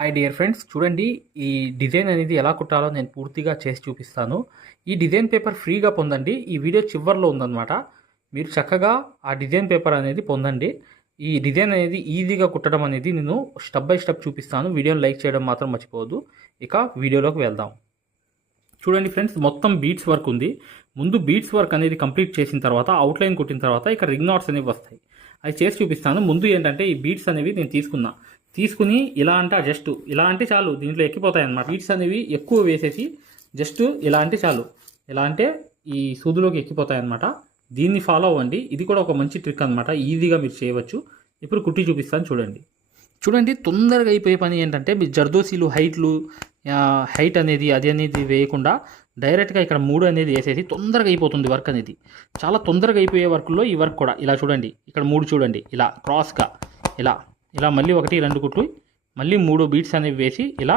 Hi dear friends చూడండి ఈ design అనేది ఎలా కుట్టాలో నేను పూర్తిగా చేసి చూపిస్తాను. ఈ డిజైన్ పేపర్ ఫ్రీగా పొందండి. ఈ వీడియో చివరిలో ఉందన్నమాట. మీరు చక్కగా ఆ డిజైన్ పేపర్ అనేది పొందండి. ఈ డిజైన్ అనేది ఈజీగా కుట్టడం అనేది నేను స్టెప్ బై స్టెప్ చూపిస్తాను. వీడియోని లైక్ చేయడం మాత్రం మర్చిపోవద్దు. ఇక వీడియోలోకి వెళ్దాం. చూడండి ఫ్రెండ్స్ మొత్తం బీట్స్ వర్క్ ఉంది. ముందు బీట్స్ వర్క్ అనేది కంప్లీట్ చేసిన తర్వాత అవుట్లైన్ కుట్టిన తర్వాత ఇక రింగ్ నాట్స్ అనేవి వస్తాయి. అవి చేసి చూపిస్తాను. ముందు ఏంటంటే ఈ బీట్స్ అనేవి నేను తీసుకున్నా. తీసుకుని ఇలా అంటే జస్ట్ ఇలా అంటే చాలు దీంట్లో ఎక్కిపోతాయి అన్నమాట బీట్స్ అనేవి ఎక్కువ వేసేసి జస్ట్ ఇలా అంటే చాలు ఇలా అంటే ఈ సూదులోకి ఎక్కిపోతాయి అన్నమాట దీన్ని ఫాలో అవ్వండి. ఇది కూడా ఒక మంచి ట్రిక్ అనమాట ఈజీగా మీరు చేయవచ్చు. ఇప్పుడు కుట్టి చూపిస్తాను చూడండి. చూడండి తొందరగా అయిపోయే పని ఏంటంటే మీ జర్దోసీలు హైట్లు హైట్ అనేది అది అనేది వేయకుండా డైరెక్ట్గా ఇక్కడ మూడు అనేది వేసేసి తొందరగా అయిపోతుంది వర్క్ అనేది. చాలా తొందరగా అయిపోయే వర్క్లో ఈ వర్క్ కూడా. ఇలా చూడండి. ఇక్కడ మూడు చూడండి. ఇలా క్రాస్గా. ఇలా. ఇలా మళ్ళీ ఒకటి రెండు కుట్లు మళ్ళీ మూడు బీట్స్ అనేవి వేసి ఇలా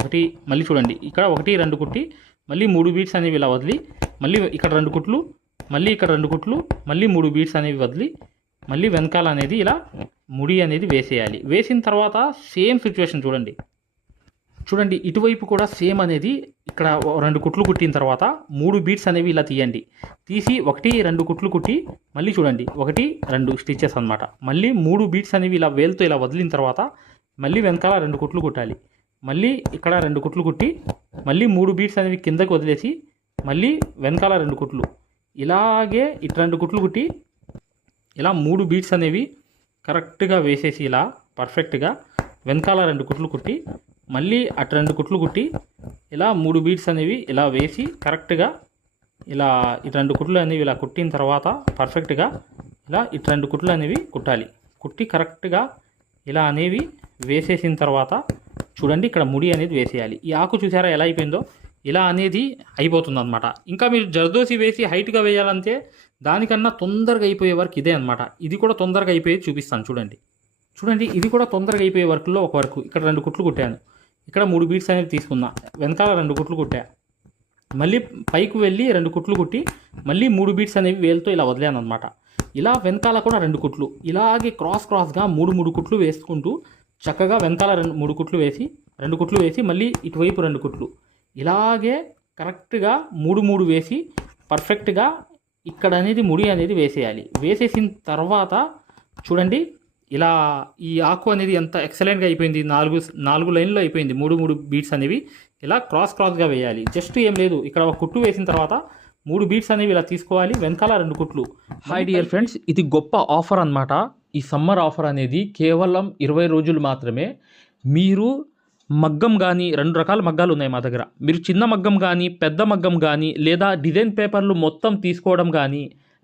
ఒకటి మళ్ళీ చూడండి ఇక్కడ ఒకటి రెండు కుట్టి మళ్ళీ మూడు బీట్స్ అనేవి ఇలా వదిలి మళ్ళీ ఇక్కడ రెండు కుట్లు మళ్ళీ ఇక్కడ రెండు కుట్లు మళ్ళీ మూడు బీట్స్ అనేవి వదిలి మళ్ళీ వెనకాల అనేది ఇలా ముడి అనేది వేసేయాలి. వేసిన తర్వాత సేమ్ సిచ్యువేషన్ చూడండి. చూడండి ఇటువైపు కూడా సేమ్ అనేది ఇక్కడ రెండు కుట్లు కుట్టిన తర్వాత మూడు బీట్స్ అనేవి ఇలా తీయండి. తీసి ఒకటి రెండు కుట్లు కుట్టి మళ్ళీ చూడండి ఒకటి రెండు స్టిచెస్ అన్నమాట. మళ్ళీ మూడు బీట్స్ అనేవి ఇలా వేలుతో ఇలా వదిలిన తర్వాత మళ్ళీ వెనకాల రెండు కుట్లు కుట్టాలి. మళ్ళీ ఇక్కడ రెండు కుట్లు కుట్టి మళ్ళీ మూడు బీట్స్ అనేవి కిందకు వదిలేసి మళ్ళీ వెనకాల రెండు కుట్లు. ఇలాగే ఇటు రెండు కుట్లు కుట్టి ఇలా మూడు బీట్స్ అనేవి కరెక్ట్గా వేసేసి ఇలా పర్ఫెక్ట్గా వెనకాల రెండు కుట్లు కుట్టి మళ్ళీ అటు రెండు కుట్లు కుట్టి ఇలా మూడు బీట్స్ అనేవి ఇలా వేసి కరెక్ట్గా ఇలా ఇటు రెండు కుట్లు అనేవి ఇలా కుట్టిన తర్వాత పర్ఫెక్ట్గా ఇలా ఇటు రెండు కుట్లు అనేవి కుట్టాలి. కుట్టి కరెక్ట్గా ఇలా అనేవి వేసేసిన తర్వాత చూడండి ఇక్కడ ముడి అనేది వేసేయాలి. ఈ ఆకు చూసారా ఎలా అయిపోయిందో? ఇలా అనేది అయిపోతుంది అనమాట ఇంకా మీరు జర్దోసి వేసి హైట్గా వేయాలంటే దానికన్నా తొందరగా అయిపోయే వర్క్ ఇదే అనమాట ఇది కూడా తొందరగా అయిపోయేది చూపిస్తాను చూడండి. చూడండి ఇది కూడా తొందరగా అయిపోయే వర్క్లో ఒక వర్క్. ఇక్కడ రెండు కుట్లు కుట్టాను. ఇక్కడ మూడు బీట్స్ అనేవి తీసుకున్నా. వెనకాల రెండు కుట్లు కుట్టా. మళ్ళీ పైకి వెళ్ళి రెండు కుట్లు కుట్టి మళ్ళీ మూడు బీట్స్ అనేవి వేలుతో ఇలా వదిలాను అనమాట ఇలా వెనకాల కూడా రెండు కుట్లు. ఇలాగే క్రాస్ క్రాస్గా మూడు మూడు కుట్లు వేసుకుంటూ చక్కగా వెనకాల రెండు మూడు కుట్లు వేసి రెండు కుట్లు వేసి మళ్ళీ ఇటువైపు రెండు కుట్లు. ఇలాగే కరెక్ట్గా మూడు మూడు వేసి పర్ఫెక్ట్గా ఇక్కడ అనేది ముడి అనేది వేసేయాలి. వేసేసిన తర్వాత చూడండి ఇలా ఈ ఆకు అనేది ఎంత ఎక్సలెంట్గా అయిపోయింది. నాలుగు నాలుగు లైన్లో అయిపోయింది. మూడు మూడు బీట్స్ అనేవి ఇలా క్రాస్ క్రాస్గా వేయాలి. జస్ట్ ఏం లేదు. ఇక్కడ ఒక కుట్టు వేసిన తర్వాత మూడు బీట్స్ అనేవి ఇలా తీసుకోవాలి. వెనకాల రెండు కుట్లు. హాయ్ డియర్ ఫ్రెండ్స్ ఇది గొప్ప ఆఫర్ అన్నమాట. ఈ సమ్మర్ ఆఫర్ అనేది కేవలం ఇరవై రోజులు మాత్రమే. మీరు మగ్గం కానీ రెండు రకాల మగ్గాలు ఉన్నాయి మా దగ్గర. మీరు చిన్న మగ్గం కానీ పెద్ద మగ్గం కానీ లేదా డిజైన్ పేపర్లు మొత్తం తీసుకోవడం కానీ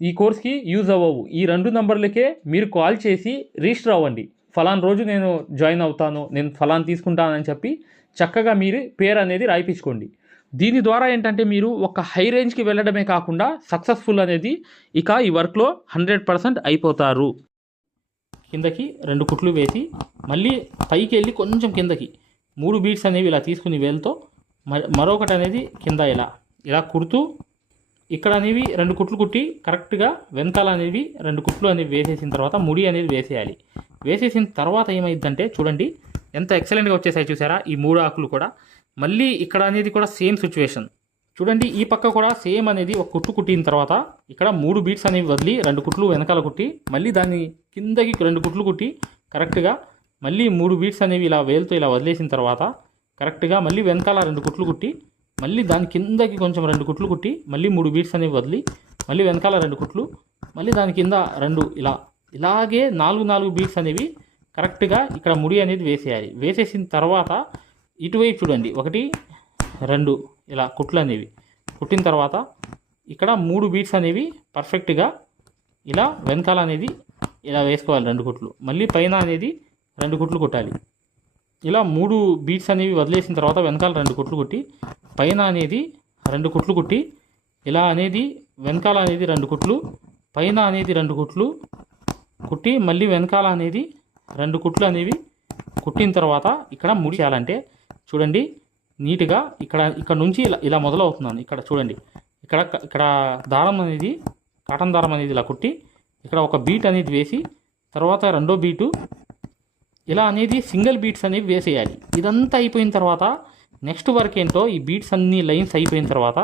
ఈ కోర్స్కి యూజ్ అవ్వవు. ఈ రెండు నంబర్లకే మీరు కాల్ చేసి రిజిస్టర్ అవ్వండి. ఫలాన్ రోజు నేను జాయిన్ అవుతాను నేను ఫలాన్ తీసుకుంటానని చెప్పి చక్కగా మీరు పేరు అనేది రాయిపించుకోండి. దీని ద్వారా ఏంటంటే మీరు ఒక హై రేంజ్కి వెళ్ళడమే కాకుండా సక్సెస్ఫుల్ అనేది ఇక ఈ వర్క్లో హండ్రెడ్ పర్సెంట్ అయిపోతారు. కిందకి రెండు కుట్లు వేసి మళ్ళీ పైకి వెళ్ళి కొంచెం కిందకి మూడు బీట్స్ అనేవి ఇలా తీసుకుని వేలుతో మరొకటి అనేది కింద ఇలా ఇలా కుడుతూ ఇక్కడ అనేవి రెండు కుట్లు కుట్టి కరెక్ట్గా వెంతాలు అనేవి రెండు కుట్లు అనేవి వేసేసిన తర్వాత ముడి అనేది వేసేయాలి. వేసేసిన తర్వాత ఏమైందంటే చూడండి ఎంత ఎక్సలెంట్గా వచ్చేసాయి చూసారా ఈ మూడు ఆకులు కూడా. మళ్ళీ ఇక్కడ అనేది కూడా సేమ్ సిచ్యువేషన్ చూడండి ఈ పక్క కూడా సేమ్ అనేది ఒక కుట్టు కుట్టిన తర్వాత ఇక్కడ మూడు బీట్స్ అనేవి వదిలి రెండు కుట్లు వెనకాల కుట్టి మళ్ళీ దాన్ని కిందకి రెండు కుట్లు కుట్టి కరెక్ట్గా మళ్ళీ మూడు బీట్స్ అనేవి ఇలా వేలుతో ఇలా వదిలేసిన తర్వాత కరెక్ట్గా మళ్ళీ వెనకాల రెండు కుట్లు కుట్టి మళ్ళీ దాని కిందకి కొంచెం రెండు కుట్లు కుట్టి మళ్ళీ మూడు బీట్స్ అనేవి వదిలి మళ్ళీ వెనకాల రెండు కుట్లు మళ్ళీ దాని కింద రెండు ఇలా ఇలాగే నాలుగు నాలుగు బీట్స్ అనేవి కరెక్ట్గా ఇక్కడ ముడి అనేది వేసేయాలి. వేసేసిన తర్వాత ఇటువైపు చూడండి ఒకటి రెండు ఇలా కుట్లు అనేవి. కుట్టిన తర్వాత ఇక్కడ మూడు బీట్స్ అనేవి పర్ఫెక్ట్గా ఇలా వెనకాల అనేది ఇలా వేసుకోవాలి రెండు కుట్లు. మళ్ళీ పైన అనేది రెండు కుట్లు కుట్టాలి. ఇలా మూడు బీట్స్ అనేవి వదిలేసిన తర్వాత వెనకాల రెండు కుట్లు కుట్టి పైన అనేది రెండు కుట్లు కుట్టి ఇలా అనేది వెనకాల అనేది రెండు కుట్లు పైన అనేది రెండు కుట్లు కుట్టి మళ్ళీ వెనకాల అనేది రెండు కుట్లు అనేవి కుట్టిన తర్వాత ఇక్కడ ముడి చేయాలంటే చూడండి నీట్గా ఇక్కడ ఇక్కడ నుంచి ఇలా ఇలా మొదలవుతున్నాను. ఇక్కడ చూడండి ఇక్కడ ఇక్కడ దారం అనేది కాటన్ దారం అనేది ఇలా కుట్టి ఇక్కడ ఒక బీట్ అనేది వేసి తర్వాత రెండో బీటు ఇలా అనేది సింగిల్ బీట్స్ అనేవి వేసేయాలి. ఇదంతా అయిపోయిన తర్వాత నెక్స్ట్ వర్క్ ఏంటో ఈ బీట్స్ అన్ని లైన్స్ అయిపోయిన తర్వాత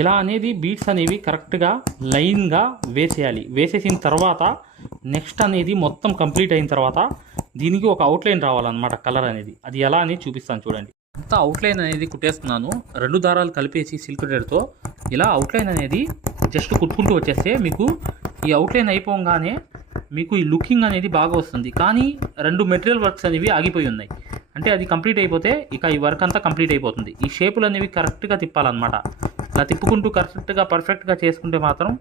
ఇలా అనేది బీట్స్ అనేవి కరెక్ట్గా లైన్గా వేసేయాలి. వేసేసిన తర్వాత నెక్స్ట్ అనేది మొత్తం కంప్లీట్ అయిన తర్వాత దీనికి ఒక అవుట్లైన్ రావాలన్నమాట కలర్ అనేది. అది ఎలా అనేది చూపిస్తాను చూడండి. అంతా అవుట్లైన్ అనేది కుట్టేస్తున్నాను. రెండు దారాలు కలిపేసి సిల్క్ థ్రెడ్తో ఇలా అవుట్లైన్ అనేది జస్ట్ కుట్టుకుంటూ వచ్చేస్తే మీకు ఈ అవుట్లైన్ అయిపోగానే మీకు ఈ లుకింగ్ అనేది బాగా వస్తుంది. కానీ రెండు మెటీరియల్ వర్క్స్ అనేవి ఆగిపోయి ఉన్నాయి. అంటే అది కంప్లీట్ అయిపోతే ఇక ఈ వర్క్ అంతా కంప్లీట్ అయిపోతుంది. ఈ షేపులు అనేవి కరెక్ట్గా తిప్పాలన్నమాట. ఇలా తిప్పుకుంటూ కరెక్ట్గా పర్ఫెక్ట్గా చేసుకుంటే మాత్రం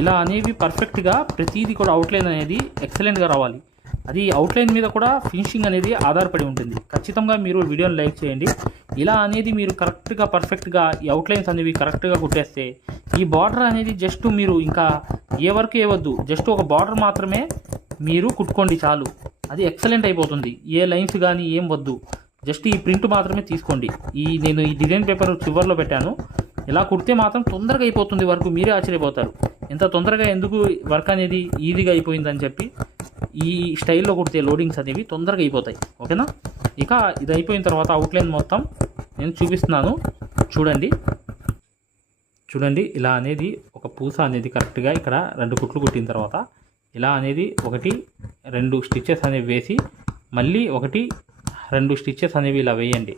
ఇలా అనేవి పర్ఫెక్ట్గా ప్రతిదీ కూడా అవుట్లైన్ అనేది ఎక్సలెంట్గా రావాలి. అది అవుట్లైన్ మీద కూడా ఫినిషింగ్ అనేది ఆధారపడి ఉంటుంది. ఖచ్చితంగా మీరు వీడియోని లైక్ చేయండి. ఇలా అనేది మీరు కరెక్ట్గా పర్ఫెక్ట్గా ఈ అవుట్లైన్స్ అనేవి కరెక్ట్గా కుట్టేస్తే ఈ బార్డర్ అనేది జస్ట్ మీరు ఇంకా ఏ వర్క్ వేయవద్దు జస్ట్ ఒక బార్డర్ మాత్రమే మీరు కుట్టుకోండి చాలు. అది ఎక్సలెంట్ అయిపోతుంది. ఏ లైన్స్ కానీ ఏం వద్దు. జస్ట్ ఈ ప్రింట్ మాత్రమే తీసుకోండి. ఈ నేను ఈ డిజైన్ పేపర్ చివర్లో పెట్టాను. ఇలా కుడితే మాత్రం తొందరగా అయిపోతుంది వర్క్. మీరే ఆశ్చర్యపోతారు. ఎంత తొందరగా ఎందుకు వర్క్ అనేది ఈజీగా అయిపోయిందని చెప్పి ఈ స్టైల్లో కొడితే లోడింగ్స్ అనేవి తొందరగా అయిపోతాయి. ఓకేనా? ఇక ఇది అయిపోయిన తర్వాత అవుట్లైన్ మొత్తం నేను చూపిస్తున్నాను. చూడండి. చూడండి ఇలా అనేది ఒక పూస అనేది కరెక్ట్గా ఇక్కడ రెండు కుట్లు కుట్టిన తర్వాత ఇలా అనేది ఒకటి రెండు స్టిచ్చెస్ అనేవి వేసి మళ్ళీ ఒకటి రెండు స్టిచ్చెస్ అనేవి ఇలా వేయండి.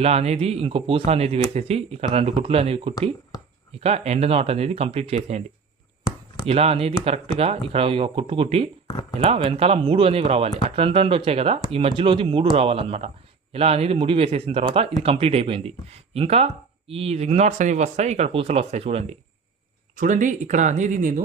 ఇలా అనేది ఇంకో పూస అనేది వేసేసి ఇక్కడ రెండు కుట్లు అనేవి కుట్టి ఇక ఎండ్ నాట్ అనేది కంప్లీట్ చేసేయండి. ఇలా అనేది కరెక్ట్గా ఇక్కడ కుట్టు కుట్టి ఇలా వెనకాల మూడు అనేవి రావాలి. అటు రెండు రెండు వచ్చాయి కదా ఈ మధ్యలోది మూడు రావాలన్నమాట. ఇలా అనేది ముడి వేసేసిన తర్వాత ఇది కంప్లీట్ అయిపోయింది. ఇంకా ఈ రింగ్ నాట్స్ అనేవి వస్తాయి ఇక్కడ పూసలు వస్తాయి చూడండి. చూడండి ఇక్కడ అనేది నేను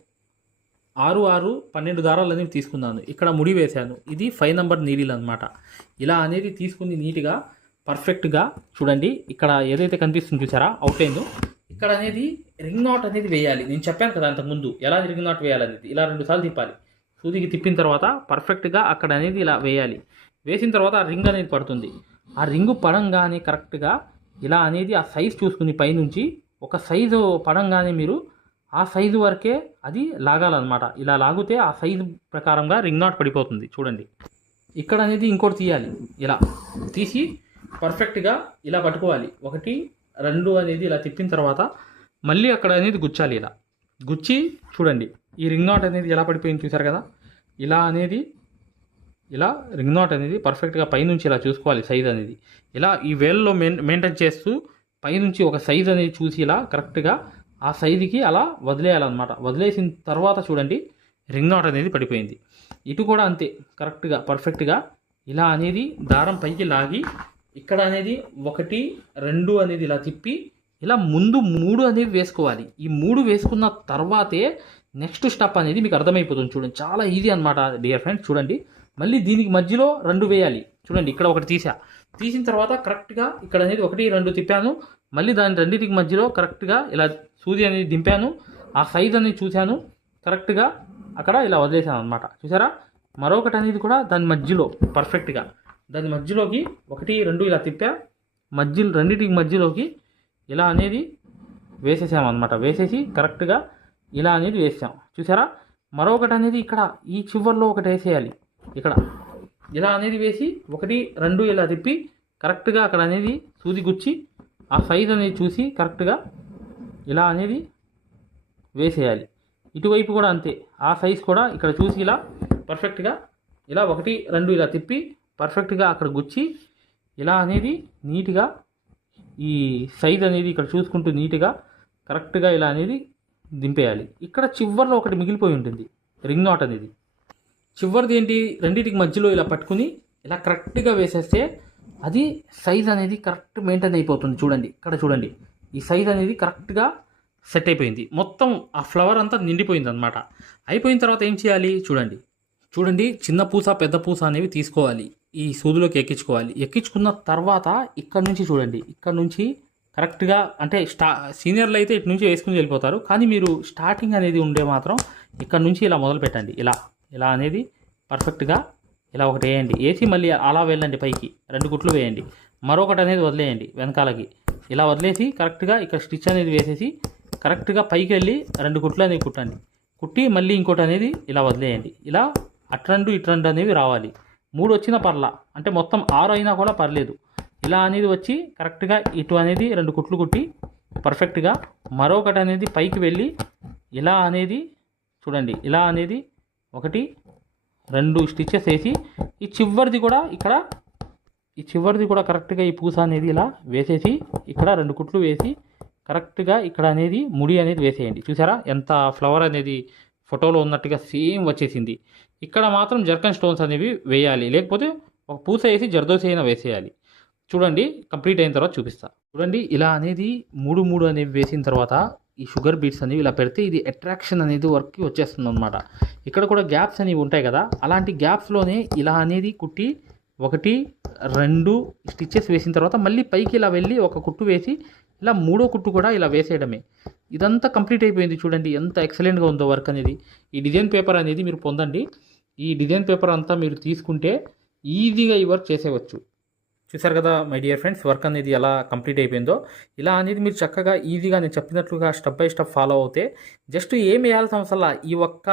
ఆరు ఆరు పన్నెండు దారాలు అనేవి తీసుకున్నాను. ఇక్కడ ముడి వేశాను. ఇది ఫైవ్ నెంబర్ నీడిల్ అనమాట ఇలా అనేది తీసుకుని నీట్గా పర్ఫెక్ట్గా. చూడండి ఇక్కడ ఏదైతే కనిపిస్తుంది చూసారా? అవుట్లైన్ ఇక్కడ అనేది రింగ్ నాట్ అనేది వేయాలి. నేను చెప్పాను కదా అంతకుముందు ఎలా రింగ్ నాట్ వేయాలనేది? ఇలా రెండు సార్లు తిప్పాలి. సూదికి తిప్పిన తర్వాత పర్ఫెక్ట్గా అక్కడ అనేది ఇలా వేయాలి. వేసిన తర్వాత ఆ రింగ్ అనేది పడుతుంది. ఆ రింగు పడంగానే కరెక్ట్గా ఇలా అనేది ఆ సైజ్ చూసుకుని పైనుంచి ఒక సైజు పడంగానే మీరు ఆ సైజు వరకే అది లాగాలన్నమాట. ఇలా లాగితే ఆ సైజు ప్రకారంగా రింగ్ నాట్ పడిపోతుంది. చూడండి. ఇక్కడ అనేది ఇంకోటి తీయాలి. ఇలా తీసి పర్ఫెక్ట్గా ఇలా పట్టుకోవాలి. ఒకటి రెండు అనేది ఇలా తిప్పిన తర్వాత మళ్ళీ అక్కడ అనేది గుచ్చాలి ఇలా. గుచ్చి చూడండి. ఈ రింగ్ నాట్ అనేది ఎలా పడిపోయింది చూసారు కదా? ఇలా అనేది ఇలా రింగ్ నాట్ అనేది పర్ఫెక్ట్గా పైనుంచి ఇలా చూసుకోవాలి సైజ్ అనేది. ఇలా ఈ వేల్లో మెయిన్ మెయింటైన్ చేస్తూ పైనుంచి ఒక సైజ్ అనేది చూసి ఇలా కరెక్ట్గా ఆ సైజుకి అలా వదిలేయాలన్నమాట. వదిలేసిన తర్వాత చూడండి రింగ్ నాట్ అనేది పడిపోయింది. ఇటు కూడా అంతే కరెక్ట్గా పర్ఫెక్ట్గా ఇలా అనేది దారం పైకి లాగి ఇక్కడ అనేది ఒకటి రెండు అనేది ఇలా తిప్పి ఇలా ముందు మూడు అనేవి వేసుకోవాలి. ఈ మూడు వేసుకున్న తర్వాతే నెక్స్ట్ స్టెప్ అనేది మీకు అర్థమైపోతుంది చూడండి. చాలా ఈజీ అనమాట డియర్ ఫ్రెండ్స్ చూడండి. మళ్ళీ దీనికి మధ్యలో రెండు వేయాలి. చూడండి ఇక్కడ ఒకటి తీసా. తీసిన తర్వాత కరెక్ట్గా ఇక్కడ అనేది ఒకటి రెండు తిప్పాను. మళ్ళీ దాని రెండింటికి మధ్యలో కరెక్ట్గా ఇలా సూది అనేది దింపాను. ఆ సైజ్ అనేది చూశాను. కరెక్ట్గా అక్కడ ఇలా వదిలేసాను అనమాట చూసారా మరొకటి అనేది కూడా దాని మధ్యలో పర్ఫెక్ట్గా దాని మధ్యలోకి ఒకటి రెండు ఇలా తిప్పా. మధ్య రెండింటికి మధ్యలోకి ఇలా అనేది వేసేసాం అనమాట వేసేసి కరెక్ట్గా ఇలా అనేది వేసాం చూసారా మరొకటి అనేది ఇక్కడ ఈ చివర్లో ఒకటి వేసేయాలి. ఇక్కడ. ఇలా అనేది వేసి ఒకటి రెండు ఇలా తిప్పి కరెక్ట్గా అక్కడ అనేది సూది గుచ్చి ఆ సైజ్ అనేది చూసి కరెక్ట్గా ఇలా అనేది వేసేయాలి. ఇటువైపు కూడా అంతే. ఆ సైజ్ కూడా ఇక్కడ చూసి ఇలా పర్ఫెక్ట్గా ఇలా ఒకటి రెండు ఇలా తిప్పి పర్ఫెక్ట్గా అక్కడ గుచ్చి ఇలా అనేది నీట్గా ఈ సైజ్ అనేది ఇక్కడ చూసుకుంటూ నీట్గా కరెక్ట్గా ఇలా అనేది దింపేయాలి. ఇక్కడ చివర్లో ఒకటి మిగిలిపోయి ఉంటుంది. రింగ్ నాట్ అనేది. చివరిది ఏంటి? రెండింటికి మధ్యలో ఇలా పట్టుకుని ఇలా కరెక్ట్గా వేసేస్తే అది సైజ్ అనేది కరెక్ట్ మెయింటైన్ అయిపోతుంది. చూడండి. ఇక్కడ చూడండి. ఈ సైజ్ అనేది కరెక్ట్గా సెట్ అయిపోయింది. మొత్తం ఆ ఫ్లవర్ అంతా నిండిపోయింది అనమాట అయిపోయిన తర్వాత ఏం చేయాలి? చూడండి. చూడండి చిన్న పూస పెద్ద పూస అనేవి తీసుకోవాలి. ఈ సూదిలోకి ఎక్కించుకోవాలి. ఎక్కించుకున్న తర్వాత ఇక్కడ నుంచి చూడండి. ఇక్కడ నుంచి కరెక్ట్గా అంటే స్టా సీనియర్లు అయితే ఇటు నుంచి వేసుకుని వెళ్ళిపోతారు. కానీ మీరు స్టార్టింగ్ అనేది ఉండే మాత్రం ఇక్కడ నుంచి ఇలా మొదలు పెట్టండి. ఇలా ఇలా అనేది పర్ఫెక్ట్గా ఇలా ఒకటి వేయండి. వేసి మళ్ళీ అలా వెళ్ళండి పైకి. రెండు కుట్లు వేయండి. మరొకటి అనేది వదిలేయండి వెనకాలకి. ఇలా వదిలేసి కరెక్ట్గా ఇక్కడ స్టిచ్ అనేది వేసేసి కరెక్ట్గా పైకి వెళ్ళి రెండు కుట్లు అనేవి కుట్టండి. కుట్టి మళ్ళీ ఇంకోటి అనేది ఇలా వదిలేయండి. ఇలా అట్రండు ఇట్రండు అనేవి రావాలి. మూడు వచ్చిన పర్లా. అంటే మొత్తం ఆరు అయినా కూడా పర్లేదు. ఇలా అనేది వచ్చి కరెక్ట్గా ఇటు అనేది రెండు కుట్లు కుట్టి పర్ఫెక్ట్గా మరొకటి అనేది పైకి వెళ్ళి ఇలా అనేది చూడండి. ఇలా అనేది ఒకటి రెండు స్టిచ్చెస్ వేసి ఈ చివరిది కూడా ఇక్కడ ఈ చివరిది కూడా కరెక్ట్గా ఈ పూస అనేది ఇలా వేసేసి ఇక్కడ రెండు కుట్లు వేసి కరెక్ట్గా ఇక్కడ అనేది ముడి అనేది వేసేయండి. చూసారా? ఎంత ఫ్లవర్ అనేది ఫోటోలో ఉన్నట్టుగా సేమ్ వచ్చేసింది. ఇక్కడ మాత్రం జర్కన్ స్టోన్స్ అనేవి వేయాలి. లేకపోతే ఒక పూస వేసి జర్దోసి అయినా వేసేయాలి. చూడండి కంప్లీట్ అయిన తర్వాత చూపిస్తా. చూడండి ఇలా అనేది మూడు మూడు అనేవి వేసిన తర్వాత ఈ షుగర్ బీట్స్ అనేవి ఇలా పెడితే ఇది అట్రాక్షన్ అనేది వర్క్కి వచ్చేస్తుంది అనమాట ఇక్కడ కూడా గ్యాప్స్ అనేవి ఉంటాయి కదా? అలాంటి గ్యాప్స్లోనే ఇలా అనేది కుట్టి ఒకటి రెండు స్టిచ్చెస్ వేసిన తర్వాత మళ్ళీ పైకి ఇలా వెళ్ళి ఒక కుట్టు వేసి ఇలా మూడో కుట్టు కూడా ఇలా వేసేయడమే. ఇదంతా కంప్లీట్ అయిపోయింది చూడండి ఎంత ఎక్సలెంట్గా ఉందో వర్క్ అనేది. ఈ డిజైన్ పేపర్ అనేది మీరు పొందండి. ఈ డిజైన్ పేపర్ అంతా మీరు తీసుకుంటే ఈజీగా ఈ వర్క్ చేసేవచ్చు. చూసారు కదా మై డియర్ ఫ్రెండ్స్ వర్క్ అనేది ఎలా కంప్లీట్ అయిపోయిందో. ఇలా అనేది మీరు చక్కగా ఈజీగా నేను చెప్పినట్లుగా స్టెప్ బై స్టెప్ ఫాలో అవుతే జస్ట్ ఏం వేయాల్సిన అవసరం ఈ ఒక్క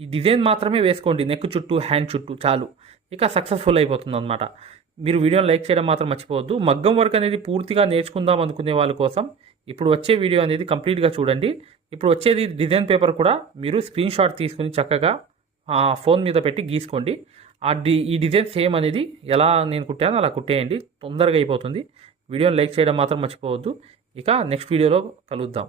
ఈ డిజైన్ మాత్రమే వేసుకోండి. నెక్ చుట్టూ హ్యాండ్ చుట్టూ చాలు. ఇక సక్సెస్ఫుల్ అయిపోతుంది అనమాట మీరు వీడియోని లైక్ చేయడం మాత్రం మర్చిపోవద్దు. మగ్గం వర్క్ అనేది పూర్తిగా నేర్చుకుందాం అనుకునే వాళ్ళ కోసం ఇప్పుడు వచ్చే వీడియో అనేది కంప్లీట్గా చూడండి. ఇప్పుడు వచ్చేది డిజైన్ పేపర్ కూడా మీరు స్క్రీన్ షాట్ తీసుకుని చక్కగా ఫోన్ మీద పెట్టి గీసుకోండి. ఆ డి ఈ డిజైన్ సేమ్ అనేది ఎలా నేను కుట్టానో అలా కుట్టేయండి. తొందరగా అయిపోతుంది. వీడియోని లైక్ చేయడం మాత్రం మర్చిపోవద్దు. ఇక నెక్స్ట్ వీడియోలో కలుద్దాం.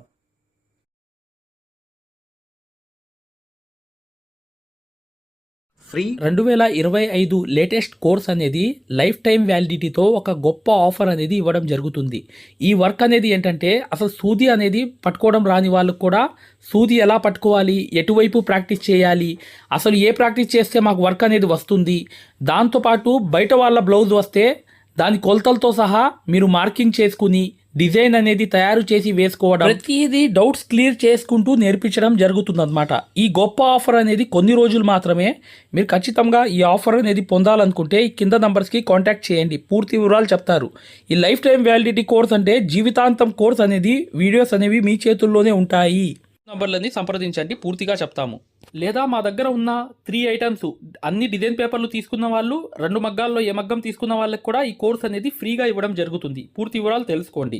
ఫ్రీ. రెండు వేల ఇరవై ఐదు లేటెస్ట్ కోర్స్ అనేది లైఫ్ టైం వ్యాలిడిటీతో ఒక గొప్ప ఆఫర్ అనేది ఇవ్వడం జరుగుతుంది. ఈ వర్క్ అనేది ఏంటంటే అసలు సూది అనేది పట్టుకోవడం రాని వాళ్ళకు కూడా సూది ఎలా పట్టుకోవాలి ఎటువైపు ప్రాక్టీస్ చేయాలి అసలు ఏ ప్రాక్టీస్ చేస్తే మాకు వర్క్ అనేది వస్తుంది దాంతోపాటు బయట వాళ్ళ బ్లౌజ్ వస్తే దాని కొలతలతో సహా మీరు మార్కింగ్ చేసుకుని డిజైన్ అనేది తయారు చేసి వేసుకోవడం ప్రతిదీ డౌట్స్ క్లియర్ చేసుకుంటూ నేర్పించడం జరుగుతుందన్నమాట. ఈ గొప్ప ఆఫర్ అనేది కొన్ని రోజులు మాత్రమే. మీరు ఖచ్చితంగా ఈ ఆఫర్ అనేది పొందాలనుకుంటే ఈ కింద నంబర్స్కి కాంటాక్ట్ చేయండి. పూర్తి వివరాలు చెప్తారు. ఈ లైఫ్ టైం వ్యాలిడిటీ కోర్స్ అంటే జీవితాంతం కోర్స్ అనేది వీడియోస్ అనేవి మీ చేతుల్లోనే ఉంటాయి. నంబర్లని సంప్రదించండి పూర్తిగా చెప్తాము. లేదా మా దగ్గర ఉన్న త్రీ ఐటమ్స్ అన్ని డిజైన్ పేపర్లు తీసుకున్న వాళ్ళు రెండు మగ్గాల్లో ఏ మగ్గం తీసుకున్న వాళ్ళకి కూడా ఈ కోర్స్ అనేది ఫ్రీగా ఇవ్వడం జరుగుతుంది. పూర్తి వివరాలు తెలుసుకోండి.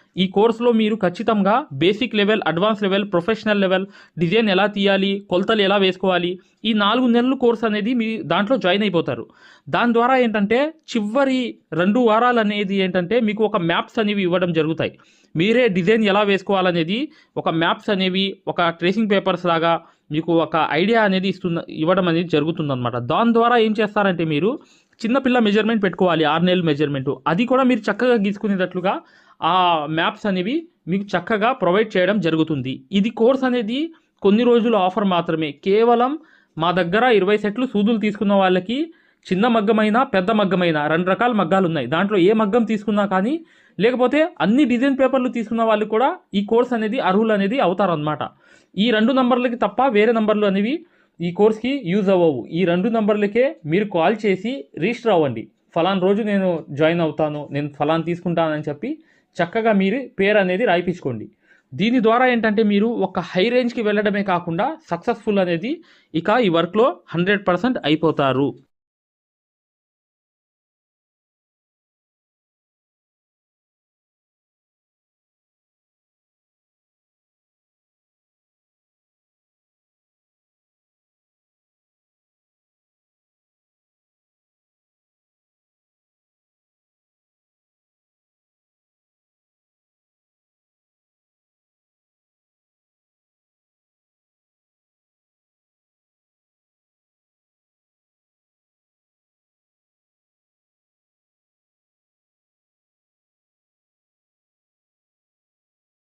ఈ కోర్సులో మీరు ఖచ్చితంగా basic level advance level professional level design ఎలా తీయాలి కొలతలు ఎలా వేసుకోవాలి ఈ నాలుగు నెలలు కోర్స్ అనేది మీ దాంట్లో జాయిన్ అయిపోతారు. దాని ద్వారా ఏంటంటే చివరి రెండు వారాలు అనేది ఏంటంటే మీకు ఒక మ్యాప్స్ అనేవి ఇవ్వడం జరుగుతాయి. మీరే డిజైన్ ఎలా వేసుకోవాలనేది ఒక మ్యాప్స్ అనేవి ఒక ట్రేసింగ్ పేపర్స్ లాగా మీకు ఒక ఐడియా అనేది ఇస్తున్న ఇవ్వడం అనేది జరుగుతుందన్నమాట. దాని ద్వారా ఏం చేస్తారంటే మీరు చిన్నపిల్ల మెజర్మెంట్ పెట్టుకోవాలి ఆరు నెలలు మెజర్మెంట్. అది కూడా మీరు చక్కగా గీసుకునేటట్లుగా ఆ మ్యాప్స్ అనేవి మీకు చక్కగా ప్రొవైడ్ చేయడం జరుగుతుంది. ఇది కోర్స్ అనేది కొన్ని రోజుల ఆఫర్ మాత్రమే. కేవలం మా దగ్గర ఇరవై సెట్లు సూదులు తీసుకున్న వాళ్ళకి చిన్న మగ్గమైన పెద్ద మగ్గమైన రెండు రకాల మగ్గాలు ఉన్నాయి. దాంట్లో ఏ మగ్గం తీసుకున్నా కానీ లేకపోతే అన్ని డిజైన్ పేపర్లు తీసుకున్న వాళ్ళు కూడా ఈ కోర్స్ అనేది అర్హులు అనేది అవుతారు అనమాట ఈ రెండు నంబర్లకి తప్ప వేరే నంబర్లు అనేవి ఈ కోర్స్కి యూజ్ అవ్వవు. ఈ రెండు నంబర్లకే మీరు కాల్ చేసి రిజిస్టర్ అవ్వండి. ఫలాన్ రోజు నేను జాయిన్ అవుతాను నేను ఫలాన్ తీసుకుంటానని చెప్పి చక్కగా మీరు పేరు అనేది రాయిపించుకోండి. దీని ద్వారా ఏంటంటే మీరు ఒక హై రేంజ్కి వెళ్ళడమే కాకుండా సక్సెస్ఫుల్ అనేది ఇక ఈ వర్క్లో హండ్రెడ్ పర్సెంట్ అయిపోతారు.